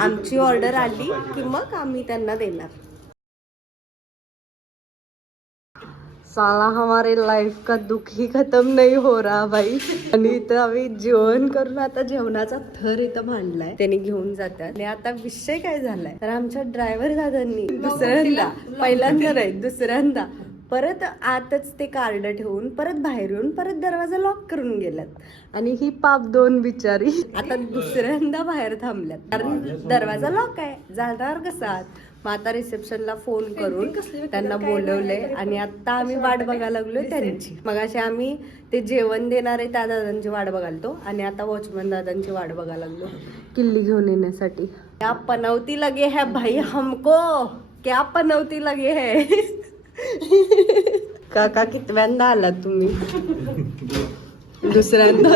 आमची ऑर्डर आली की मग आम्ही त्यांना देणार. साला हमारे लाइफ का दुख ही खत्म नहीं हो रहा भाई. आणि इथं आम्ही जेवण करून आता जेवणाचा थर इथं मांडलाय, त्यांनी घेऊन जातात. आणि आता विषय काय झालाय तर आमच्या ड्रायव्हर दादांनी दुसऱ्यांदा, पहिल्यांदा नाही दुसऱ्यांदा परत आतच ते कार्ड ठेवून परत बाहेर येऊन परत दरवाजा लॉक करून गेल्यात. आणि ही पाप दोन बिचारी आता दुसऱ्यांदा बाहेर थांबल्यात कारण दरवाजा लॉक आहे, जाणार कसा. मग आता रिसेप्शनला फोन करून त्यांना बोलवलंय आणि आता आम्ही वाट बघायला लागलोय त्यांची. मगाशी आम्ही ते जेवण देणार आहे त्या दादांची वाट बघालतो आणि आता वॉचमन दादांची वाट बघायला लागलो किल्ली घेऊन येण्यासाठी. क्या पनौती लगे है भाई हमको, क्या पनौती लगे है. काका कितव्यांदा आला तुम्ही? दुसऱ्यांदा.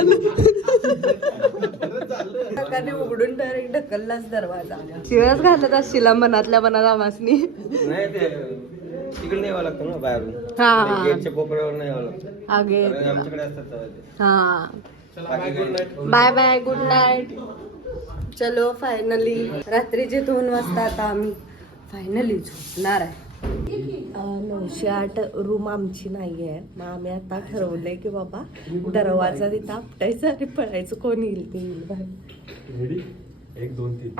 काकाने उघडून डायरेक्ट ढकललाच दरवाजा. शिवायच घालत असशील मनातल्या मनात आमासनी. नाही ते तिकडे नाही लागतं ना बाहेरून. हा गेटच्या कोपऱ्यावर नाही लागतं. आगे आमच्याकडे असतात. हा बाय बाय गुड नाईट. चलो फायनली रात्रीचे 2 वाजता आता आम्ही फायनली झोपणार आहे. 908 रूम आमची नाही आहे. मग आम्ही आता ठरवलंय की बाबा दरवाजा तिथं आपटायचा आणि पळायचं, कोण येईल ते येईल बाहेर. 1 2 3.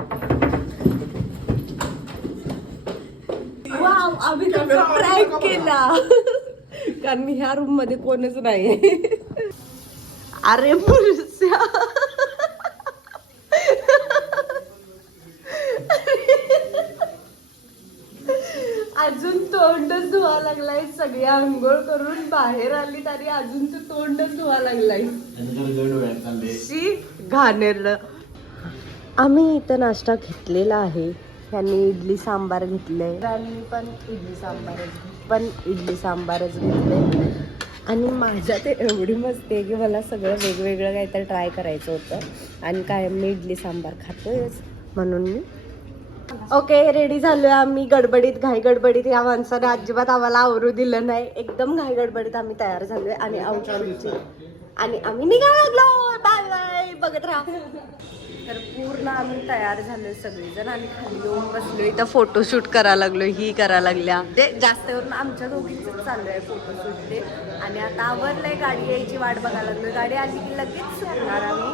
वाव, आम्ही त्याचा प्रँक केला कारण मी ह्या रूम मध्ये कोणच नाही. अरे पुरुषा अजून तोंडच धुवा लागलाय. सगळी आंघोळ करून बाहेर आली तरी अजून तू तोंडच धुवा लागलाय. शी घाणेरडं. आम्ही इथं नाश्ता घेतलेला आहे. ह्यांनी इडली सांबार घेतलंय, त्यांनी पण इडली सांबारच घेतलंय. आणि माझ्या ते एवढी मस्ती आहे की मला सगळं वेगवेगळं काहीतरी ट्राय करायचं होतं आणि कायम मी इडली सांबार खातोयच म्हणून मी. ओके रेडी झालोय आम्ही गडबडीत, घाई गडबडीत. या माणसाने अजिबात आम्हाला आवरू दिलं नाही. एकदम घाई गडबडीत आम्ही तयार झालोय आणि आणि आम्ही निघायला लागलो. बाय बाय, बघत राहा. तर पूर्ण आम्ही तयार झालोय सगळेजण आणि खाली येऊन बसलोय. इथं फोटोशूट करायला लागलोय, ही करायला लागल्या. ते जास्त करून आमच्या दोघींच चालू आहे फोटोशूट ते. आणि आता आवरलंय, गाडी यायची वाट बघायला लागलोय. गाडी आली की लगेच सुटणार आम्ही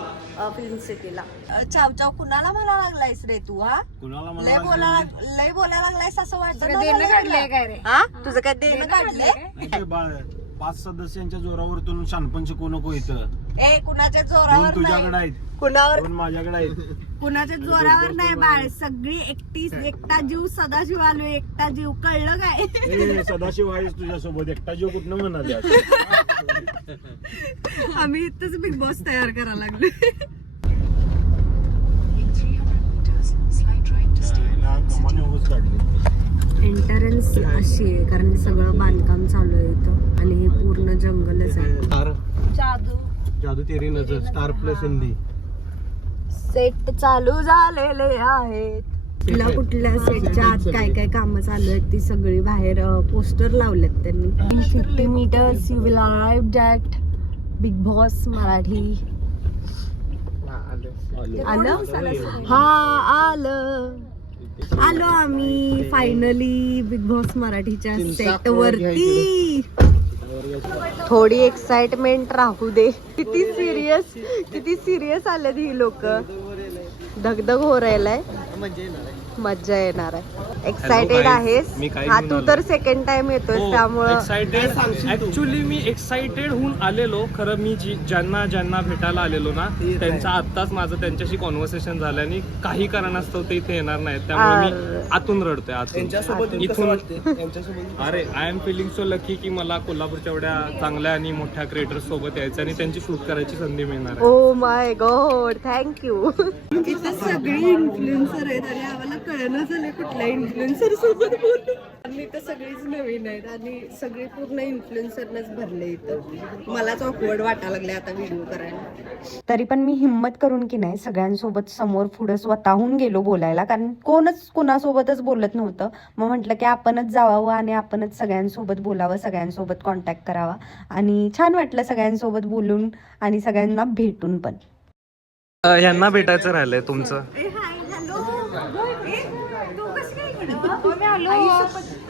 फिल्म सिटीला. चाव चाव कुणाला म्हणा लागलायस रे तू? हा लय बोलायला लागलायस असं वाटतं. हा तुझं काय देणं काढलंय? 5 सदस्यांच्या जोरावरतून शानपण शिकवू नको इथं. ए कुणाच्या जोरावर तुझ्याकडे आहेत, कुणावर माझ्याकडे आहेत. कुणाच्या जोरावर नाही बाळ, सगळी एकटा जीव सदाशिव आलोय. एकटा जीव, कळलं काय? सदाशिव आहेस तुझ्यासोबत, एकटा जीव कुठनं म्हणाले? आम्ही इथंच बिग बॉस तयार करायला लागले. एंट्रन्स अशी आहे कारण सगळं बांधकाम चालू आहे इथं आणि हे पूर्ण जंगलच आहे. जादू तेरी नजर स्टार प्लस हिंदी सेट चालू झालेले आहेत. कुठल्या कुठल्या सेटच्या आत काय काय कामं चालू आहेत ती सगळी बाहेर पोस्टर लावलेत त्यांनी. 50 meters you will arrive at big boss Marathi. आलं हा आलो आम्ही फायनली बिग बॉस मराठीच्या सेट वरती. थोडी एक्साइटमेंट राहू दे. किती सिरियस आले ही लोक. धगधग हो राहिलाय, मज्जा येणार आहे. एक्साइटेड आहेस? हा तू तर सेकंड टाइम येतोय त्यामुळे एक्साइटेड. ऍक्च्युली मी एक्साइटेड होऊन आलेलो. खरं मी ज्यांना भेटायला आलेलो ना त्यांचा आत्ताच माझं त्यांच्याशी कॉन्व्हर्सेशन झालं आणि काही कारणास्तव ते इथे येणार नाहीत त्यामुळे मी आतून रडतोय. अरे I am feeling so lucky की मला कोल्हापूरच्या एवढ्या चांगल्या आणि मोठ्या क्रिएटर्स सोबत यायचं आणि त्यांची शूट करायची संधी मिळणार. Oh my God, thank you. इथे सगळी इन्फ्लुएन्सर आहेत आणि आम्हाला कळलं झालं कुठल्या इन्फ्लुएन्सर सोबत बोलू. आणि इथं सगळीच नवीन आहेत आणि सगळे पूर्ण इन्फ्लुएन्सरनच भरले इथं. मलाच ऑकवर्ड वाटायला लागले आता व्हिडिओ करायला. तरी पण मी हिम्मत करून की नाही सगळ्यांसोबत समोर पुढे स्वतःहून गेलो बोलायला कारण कोणच कुणासोबतच बोलत नव्हतं. मग म्हटलं की आपणच जावावं आणि आपणच सगळ्यांसोबत बोलावं, सगळ्यांसोबत कॉन्टॅक्ट करावा. आणि छान वाटलं सगळ्यांसोबत बोलून आणि सगळ्यांना भेटून पण. यांना भेटायचं राहिलंय तुमचं.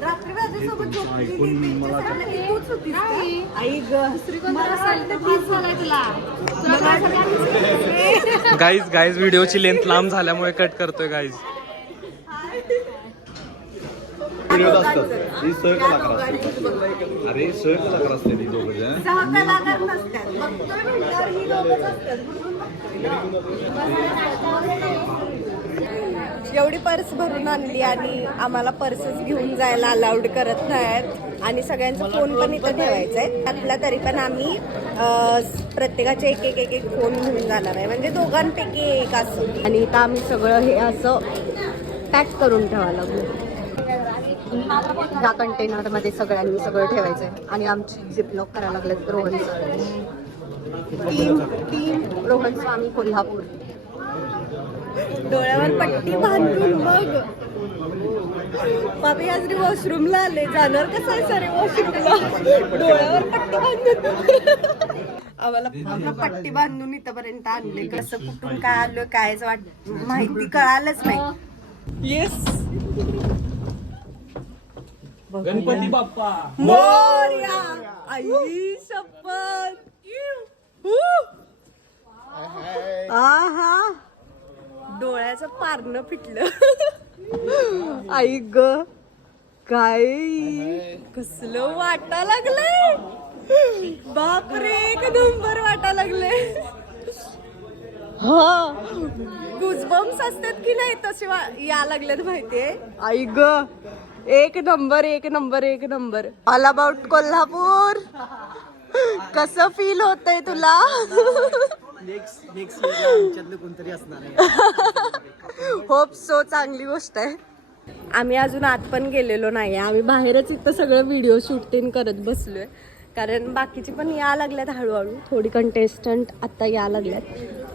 रात्री माझ्यासोबत आई ग गाईज व्हिडिओची लेंथ लांब झाल्यामुळे कट करतोय गाईज. व्हिडिओ असतात ही सहज कलाकार असते. अरे सहज कलाकार असते ती दोघं जण. कलाकार नसतात बघतोय म्हटल्यावर ही दोघंच असतात. एवढी पर्स भरून आणली आणि आम्हाला पर्सेस घेऊन जायला अलाउड करत नाहीत आणि सगळ्यांचा फोन पण इथं ठेवायचा आहे. त्यातला तरी पण आम्ही प्रत्येकाचे एक फोन घेऊन जाणार आहे, म्हणजे दोघांपैकी एक असं. आणि इथं आम्ही सगळं हे असं पॅक करून ठेवायला लागलो. ह्या कंटेनरमध्ये सगळ्यांनी सगळं ठेवायचं आहे आणि आमची झिपलॉक करायला लागलेत रोहन टीम रोहन स्वामी कोल्हापूर. डोळ्यावर पट्टी बांधून मग पापी आज वॉशरूमला आले. जाणार कसं आहे सर वॉशरूमला? डोळ्यावर पट्टी बांधून आम्हाला पट्टी बांधून इथपर्यंत आणले. कसं कुठून काय आलं कायच माहिती कळालंच नाही. येस गणपती बाप्पा मोरया. आई शपथ. आहा डोळ्याचं पारणं फिटलं. आई ग काय कसलं वाटा लागलंय. बापरे एक नंबर वाटा लागले. हा गुजबम्स असतात की नाही तसे या लागलेत माहितीये. आई ग एक नंबर एक नंबर एक नंबर. All about Kolhapur. कसं फील होतंय तुला? होप सो चांगली गोष्ट आहे. आम्ही अजून आत पण गेलेलो नाही. आम्ही बाहेरच इथं सगळं व्हिडिओ शूटिंग करत बसलोय, कारण बाकीची पण या लागल्यात हळूहळू. थोडी कंटेस्टंट आता या लागल्यात.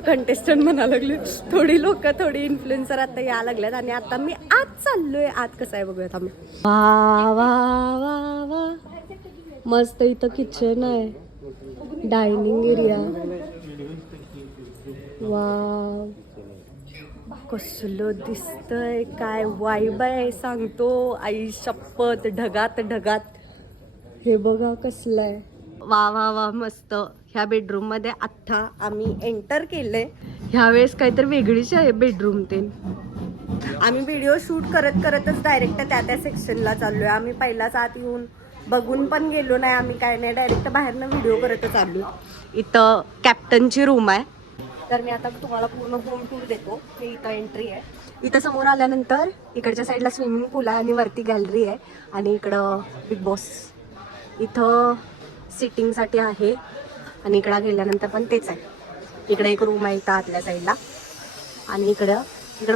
कंटेस्टंट म्हणा लागले थोडी लोक थोडी इन्फ्लुएन्सर आता या लागल्यात. आणि आता मी आत चाललोय. आत कसं आहे बघूयात आम्ही. वा वा वा वा मस्त. इथं किचन आहे, डायनिंग एरिया. वाव कसलं दिसतंय. काय वाईब आहे सांगतो. आई शपथ ढगात ढगात. हे बघा कसलं आहे. वा वा वा मस्त. ह्या बेडरूम मध्ये आत्ता आम्ही एंटर केलंय. ह्यावेळेस काहीतरी वेगळीच आहे बेडरूम. ते आम्ही व्हिडिओ शूट करत करतच डायरेक्ट त्या सेक्शनला चाललोय. आम्ही पहिलाच आत येऊन बघून पण गेलो नाही आम्ही, काय नाही, डायरेक्ट बाहेरनं व्हिडिओ करतच आलो. इथं कॅप्टनची रूम आहे. तर मी आता तुम्हाला पूर्ण होम टूर देतो. हे इथं एंट्री आहे. इथं समोर आल्यानंतर इकडच्या साईडला स्विमिंग पूल आहे आणि वरती गॅलरी आहे. आणि इकडं बिग बॉस इथं सिटिंगसाठी आहे. आणि इकडं गेल्यानंतर पण तेच आहे. इकडे एक रूम आहे इथं आतल्या साईडला. आणि इकडं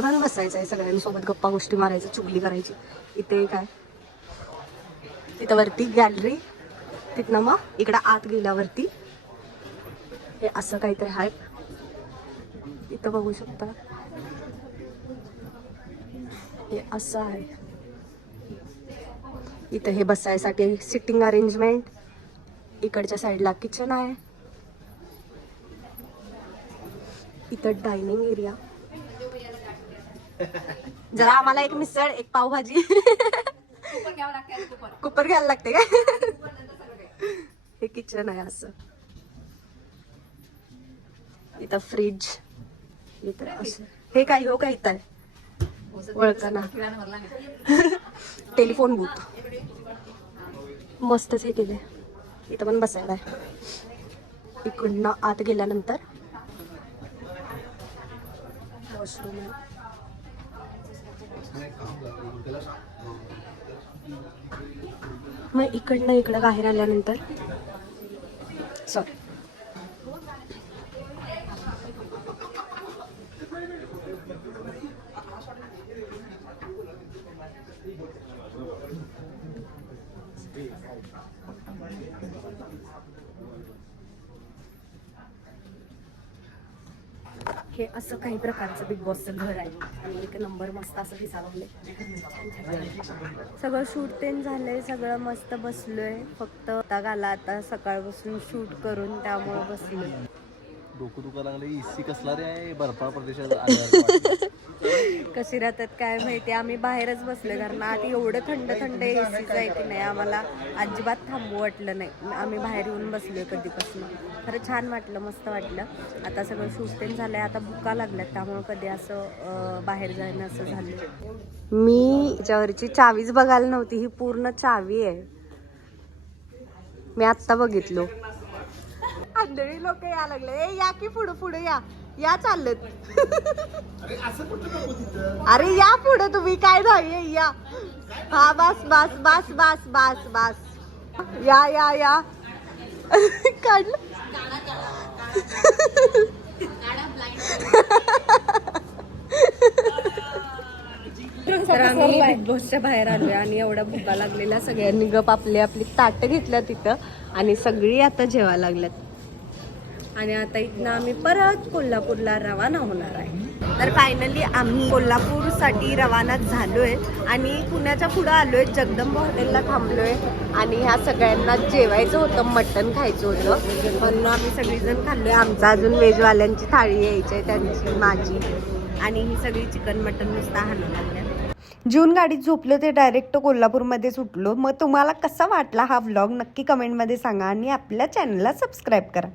पण बसायचं आहे सगळ्यांसोबत, गप्पा गोष्टी मारायचं, चुगली करायची. इथे काय तिथं वरती गॅलरी. तिथनं मग इकडं आत गेल्यावरती हे असं काहीतरी आहे. इथं बघू शकता हे असं आहे. इथं हे बसायसाठी सिटिंग अरेंजमेंट. इकडच्या साईडला किचन आहे. इथं डायनिंग एरिया. जरा आम्हाला एक मिसळ एक पावभाजी कुकर घ्यायला लागते काय. हे किचन आहे असं. इथं फ्रीज. इथं असं हे काय हो काय इथं आहे ओळखा ना. टेलिफोन बूथ मस्तच हे केलंय. इथं पण बसायला आहे. इकडनं आत गेल्यानंतर वॉशरूम आहे. मग इकडनं इकडं बाहेर आल्यानंतर सॉरी हे असं काही प्रकारचं बिग बॉसचं घर आहे. आणि एक नंबर मस्त असं दिसायला लागले. सगळं शूट तेन झालंय, सगळं मस्त बसलोय. फक्त आता गाला आता सकाळपासून शूट करून त्यामुळे बसलोय. डोकं दुखायला लागले. इसी कसला रे आहे बर्फाळ प्रदेशात आल्यावर. कशी राहतात काय माहिती. आम्ही बाहेरच बसलोय कारण आता एवढं थंड थंड एसीचं आहे की नाही आम्हाला अजिबात थांबू वाटलं नाही. आम्ही बाहेर येऊन बसलोय कधीपासून. खरं छान वाटलं, मस्त वाटलं. आता सगळं शूटिंग झालंय, आता भुका लागल्यात त्यामुळे कधी असं बाहेर जाणं असं झालं. मी त्याच्यावरची चावीच बघायला नव्हती, ही पूर्ण चावी आहे. मी आत्ता बघितलो. आंधळी लोक या लागले. ए या की पुढं पुढं या चालत. अरे या पुढं तुम्ही, काय नाही या. हा बस बस बस बस बस बस या या या. काढलं. तर आम्ही बिग बॉसच्या बाहेर आलोय आणि एवढा भुका लागलेला सगळ्यांनी गप आपली आपली ताटं घेतल्या तिथं आणि सगळी आता जेवायला लागल्यात. आणि आता इथनं आम्ही परत कोल्हापूरला रवाना होणार आहे. तर फायनली आम्ही कोल्हापूरसाठी रवाना झालोय आणि पुण्याच्या पुढं आलोय. जगदंबा हॉटेलला थांबलोय आणि ह्या सगळ्यांना जेवायचं होतं, मटण खायचं होतं म्हणून आम्ही सगळीजण खाल्लोय. आमचा अजून व्हेजवाल्यांची थाळी यायची आहे, त्यांची माझी आणि ही सगळी चिकन मटण नुसता हाणून लागल्या. जून गाडीत झोपलो ते डायरेक्ट कोल्हापूरमध्ये सुटलो. मग तुम्हाला कसा वाटला हा व्लॉग नक्की कमेंटमध्ये सांगा आणि आपल्या चॅनलला सबस्क्राईब करा.